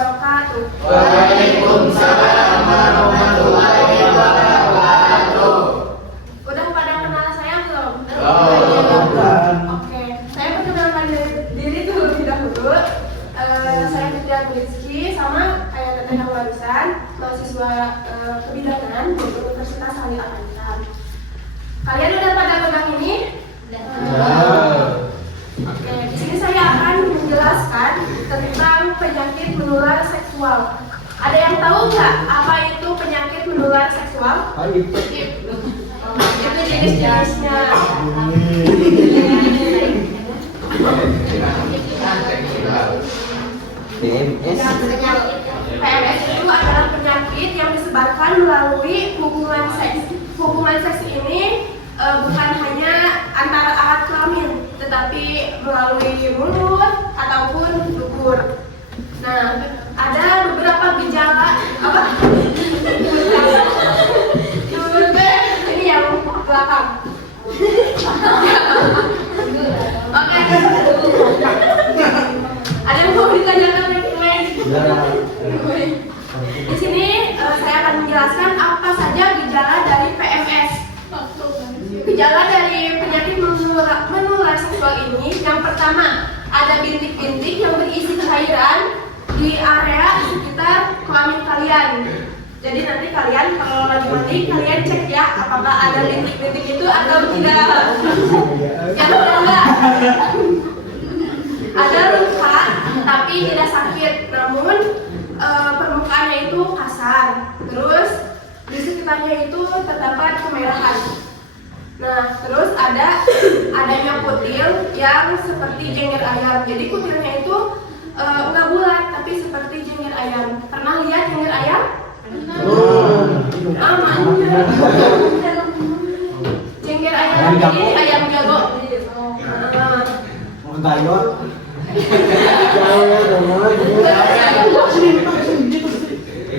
wabarakatuh. Waalaikumsalam warahmatullahi wabarakatuh. Udah pada kenal saya belum? Oke, saya perkenalkan diri terlebih dahulu. Saya Fitria Rizky sama kayak Teteh yang barusan, mahasiswa kebidanan di Universitas Al Azhar. Kalian udah pada pegang ini? Oke, di sini saya akan menjelaskan tentang penyakit menular seksual. Ada yang tahu nggak apa itu penyakit menular seksual? Itu jenis-jenisnya. PMS itu adalah penyakit yang disebarkan melalui hubungan seks. Hubungan seks ini bukan hanya antara alat kelamin, tetapi melalui mulut ataupun dubur. Nah, ada beberapa gejala apa? Ini yang belakang. Oke. Ada yang mau ditanyakan lagi? Di sini saya akan menjelaskan apa saja gejala dari PMS. Gejala dari penyakit menular seksual ini, yang pertama ada bintik-bintik yang berisi cairan di area sekitar kelamin kalian. Jadi nanti kalian kalau lagi mandi kalian cek ya apakah ada bintik-bintik itu atau tidak. Yang kedua ada luka tapi tidak sakit, namun permukaannya itu kasar. Terus di sekitarnya itu terdapat kemerahan. Nah, terus adanya kutil yang seperti jengger ayam. Jadi kutilnya itu enggak bulat tapi seperti jengger ayam. Pernah lihat jengger ayam? Jengger ayam jadi ayam jago.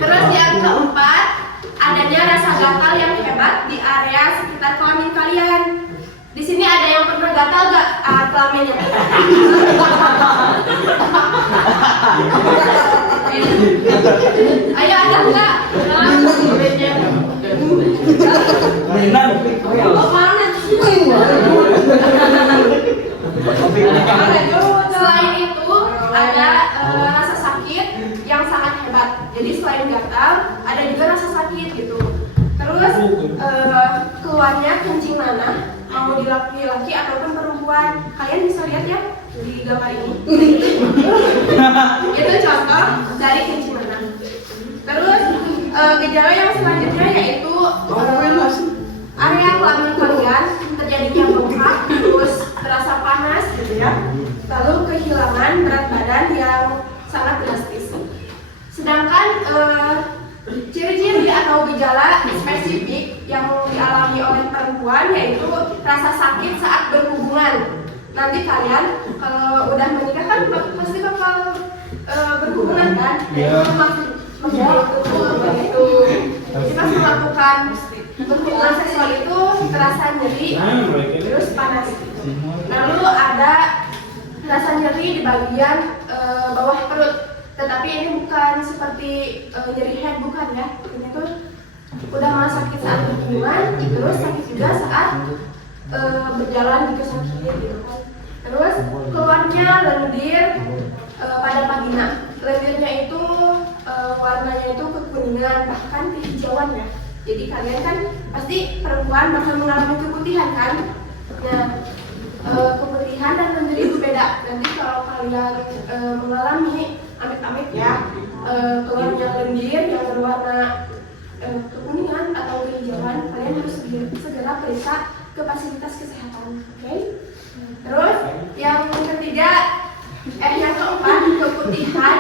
Terus yang keempat, adanya rasa gatal yang hebat di area sekitar kelamin kalian. Di sini ada yang pernah gatal gak kelaminnya? Ayo ada enggak? Selain itu ada rasa sakit yang sangat hebat. Jadi selain gatal, ada juga rasa sakit gitu. Terus keluarnya kencing nanah, mau di laki-laki ataupun perempuan. Kalian bisa lihat ya di gambar ini. Itu contoh dari kencing nanah. Terus gejala yang selanjutnya yaitu area kelamin kalian terjadinya bengkak, terus terasa panas gitu ya. Lalu kehilangan berat badan yang sangat drastis. Sedangkan ciri-ciri atau gejala spesifik yang dialami oleh perempuan yaitu rasa sakit saat berhubungan. Nanti kalian kalau udah menikah kan pasti bakal berhubungan kan? Begitu. Jadi pas melakukan hubungan seksual itu terasa nyeri, terus panas. Lalu ada rasa nyeri di bagian bawah perut. Tetapi ini bukan seperti nyeri head, bukan ya. Ini tuh udah malah sakit saat berhubungan, terus sakit juga saat berjalan juga sakit gitu kan. Terus keluarnya lendir pada vagina. Lendirnya itu warnanya itu kekuningan bahkan kehijauan ya. Jadi kalian kan pasti perempuan bakal mengalami keputihan kan. Nah, keputihan dan lendir itu beda. Nanti kalau kalian mengalami amit-amit ya keluarnya lendir yang berwarna kekuningan atau kehijauan, kalian harus segera periksa ke fasilitas kesehatan, oke? Terus yang yang keempat, keputihan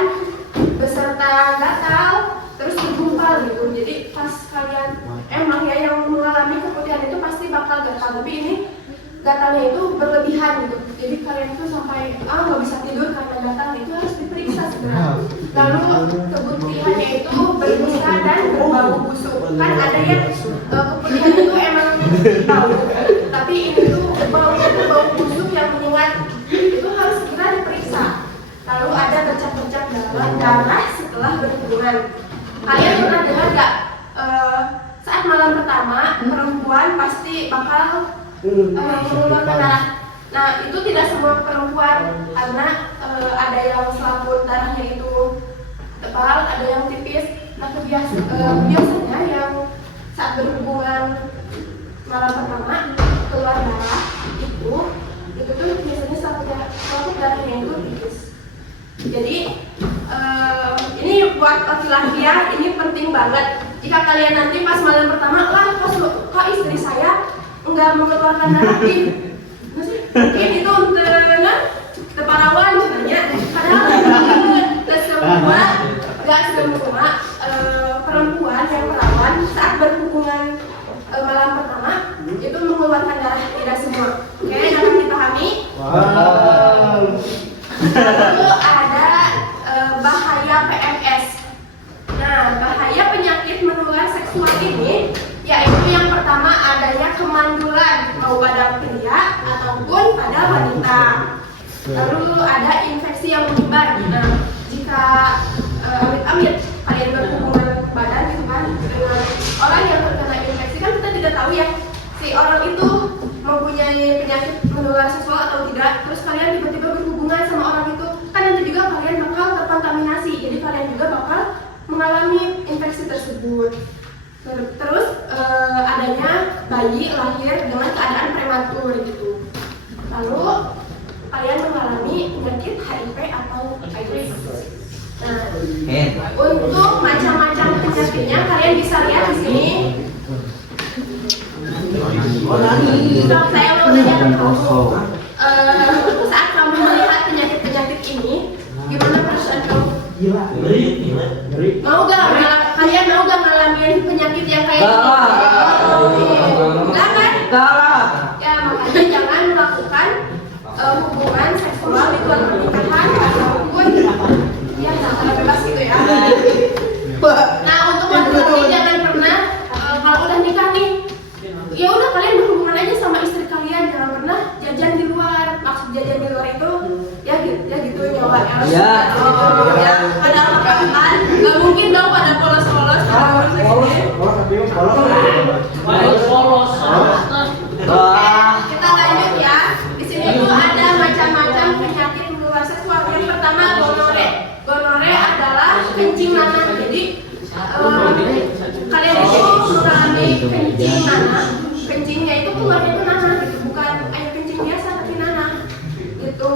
beserta gatal terus bergumpal gitu. Jadi pas kalian emang ya yang mengalami keputihan itu pasti bakal gatal, tapi ini gatalnya itu berlebihan gitu. Jadi kalian itu sampai nggak bisa tidur karena gatal, itu harus diperiksa segera. Lalu keputihannya itu berbusa dan berbau busuk. Kan ada yang keputihan itu emang bau, tapi ini tuh baunya tuh bau busuk yang menyengat. Itu harus segera diperiksa. Lalu ada bercak-bercak darah setelah setelah berhubungan. Kalian pernah dengar nggak saat malam pertama perempuan pasti bakal mengeluarkan darah? Nah, itu tidak semua perempuan, karena ada yang selaput darahnya itu tebal, ada yang tipis. Nah, biasanya yang saat berhubungan malam pertama keluar darah itu tuh biasanya selaput darahnya itu tipis. Jadi ini buat laki-laki ya, ini penting banget. Jika kalian nanti pas malam pertama, kok istri saya enggak mengeluarkan darah, mungkin itu untuk parawan sebenarnya. Padahal nggak semua perempuan yang perawan saat berhubungan malam pertama itu mengeluarkan darah, tidak semua. Oke, dapat dipahami? Lalu ada bahaya PMS. Nah, bahaya penyakit menular seksual ini yaitu yang pertama adanya kemandulan mau pada pria ataupun pada wanita. Lalu ada infeksi yang menyebar. Nah, jika amit-amit kalian berhubungan badan gitu kan dengan orang yang terkena infeksi, kan kita tidak tahu ya si orang itu mempunyai penyakit menular seksual atau tidak. Terus kalian tiba-tiba berhubungan sama orang itu, kan nanti juga kalian bakal terkontaminasi. Jadi kalian juga bakal mengalami infeksi tersebut. Terus adanya bayi lahir dengan keadaan prematur gitu. Lalu kalian mengalami penyakit HIV atau AIDS. Nah, untuk macam-macam penyakitnya kalian bisa lihat di sini. Kalau saya mau tanya ke kamu, saat kamu melihat penyakit-penyakit ini, gimana perasaan kamu? Mau gak kalian ngalamin penyakit yang kayak gitu? Enggak kan? Ya, makanya jangan melakukan hubungan seksual di luar pernikahan ataupun ya jangan bebas gitu ya. Nah, untuk laki-laki jangan pernah kalau udah nikah nih, ya udah kalian berhubungan aja sama istri kalian, jangan pernah jajan di luar. Maksud jajan di luar itu ya gitu nyawa ya. Ada apa-apaan, nggak mungkin dong pada polos-polos. Kita lanjut ya. Di sini tuh ada macam-macam penyakit menular seksual. Yang pertama gonore. Gonore adalah kencing nanah. Jadi kalian itu mengalami kencing nanah. Kencingnya itu keluarnya itu nanah, gitu. Bukan air kencing biasa tapi nanah. Itu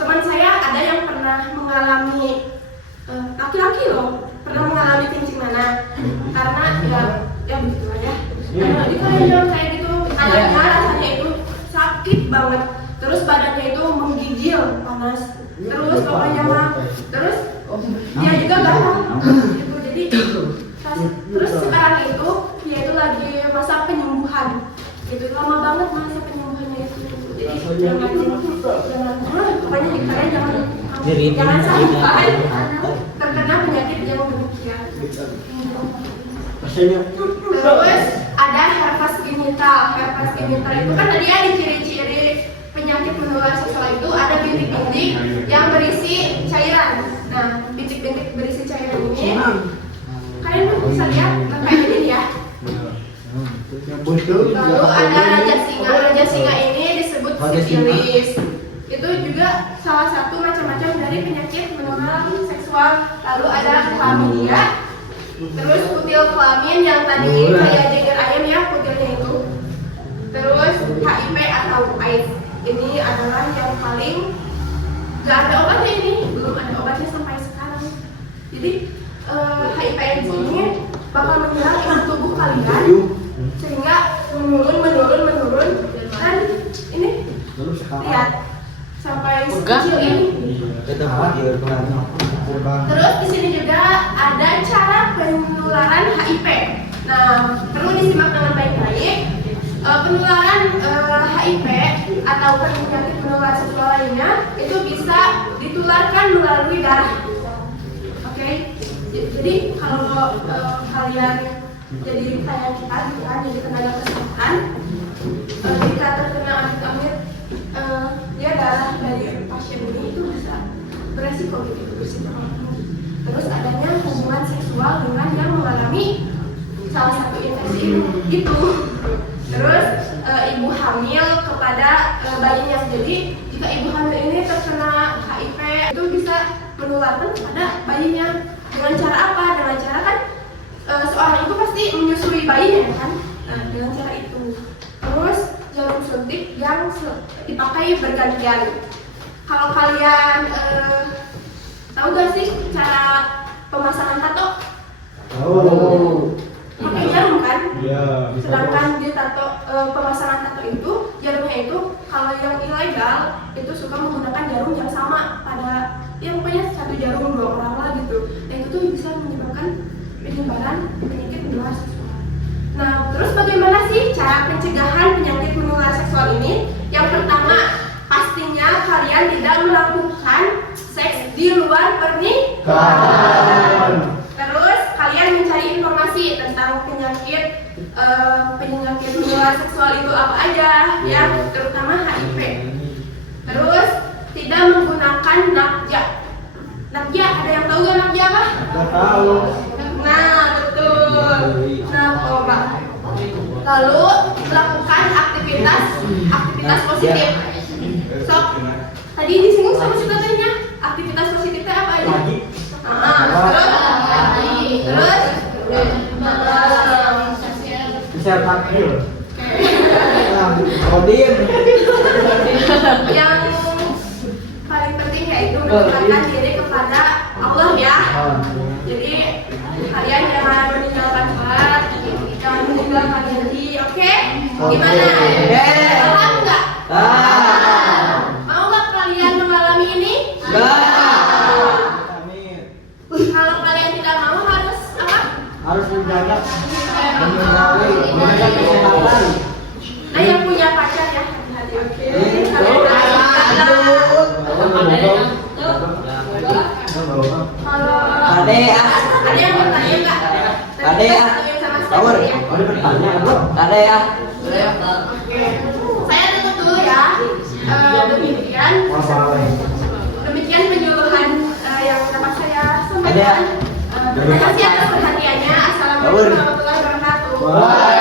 teman saya ada yang pernah mengalami, laki-laki loh, pernah mengalami kencing nanah. Karena ya begitulah ya. Jadi kalian bilang kayak gitu, anaknya rasanya itu sakit banget. Terus badannya itu menggigil, panas. Terus pokoknya mah, terus dia juga gatal gitu. Jadi terus sekarang itu dia itu lagi masa penyembuhan. Itu lama banget masa penyembuhannya itu. Jadi pokoknya kalian jangan sampai terkena penyakit yang demikian. Terus ada herpes genital. Herpes genital itu kan tadi ya di ciri-ciri penyakit menular seksual itu ada bintik-bintik yang berisi cairan. Nah, bintik-bintik berisi cairan ini kalian bisa lihat kayak ini ya. Lalu ada raja singa. Raja singa ini disebut sifilis. Itu juga salah satu macam-macam dari penyakit menular seksual. Lalu ada chlamydia. Terus kutil kelamin yang tadi kayak jeger ayam ya kutilnya itu. Terus HIV atau AIDS. Ini adalah yang paling gak ada obatnya, ini belum ada obatnya sampai sekarang. Jadi HIV AIDS ini bakal menyerang imun tubuh kalian sehingga menurun dan ini lihat sampai sekecil ini. Terus di sini juga ada cara penularan HIV. Nah, perlu disimak dengan baik-baik. Penularan HIV atau penyakit menular seksual lainnya itu bisa ditularkan melalui darah. Oke? Jadi kalau kalian jadi kayak kita gitu kan, jadi tenaga kesehatan, jika terkena amit-amit dia darah dari pasien ini itu bisa beresiko gitu bersifat. terus adanya hubungan seksual dengan yang mengalami salah satu infeksi itu. Terus ibu hamil kepada bayinya. Jadi jika ibu hamil ini terkena HIV itu bisa menularkan kepada bayinya. Dengan cara apa? Dengan cara kan seorang ibu pasti menyusui bayinya kan? Nah, dengan cara itu. Terus jarum suntik yang dipakai bergantian. Kalau kalian tahu gak sih cara pemasangan tato? Oh. Pakai jarum kan? Iya. Sedangkan di tato pemasangan tato itu jarumnya itu kalau yang ilegal itu suka menggunakan jarum yang sama pada yang punya satu jarum 2 orang lah gitu. Nah itu tuh bisa menyebabkan penyebaran penyakit menular seksual. Nah terus bagaimana sih cara pencegahan penyakit menular seksual ini? Yang pertama pastinya kalian tidak melakukan seks di luar pernikahan. Terus kalian mencari informasi tentang penyakit menular seksual itu apa aja ya, terutama HIV. Terus tidak menggunakan napja. Napja, ada yang tahu gak napja apa? Nggak tahu. Nah betul, narkoba. Lalu melakukan aktivitas positif. Sok, tadi disinggung sama si tetehnya. Aktivitas positifnya apa aja? Terus Bisa takdir. Odin. yang paling penting yaitu mendekatkan diri kepada Allah ya. Jadi kalian jangan meninggalkan sholat, jangan meninggalkan janji, oke? Gimana? Paham nggak? Mau nggak kalian mengalami ini? Kalau kalian tidak mau harus apa? Harus menjaga kesehatan. Nah yang punya pacar ya hati-hati, oke? Kalau ada yang bertanya nggak? Ada ya. Power. Ada pertanyaan bro? Ada ya. Oke. Saya tutup dulu ya. Demikian penyuluhan yang dapat saya sampaikan. Terima kasih atas perhatiannya. Assalamualaikum warahmatullahi wabarakatuh.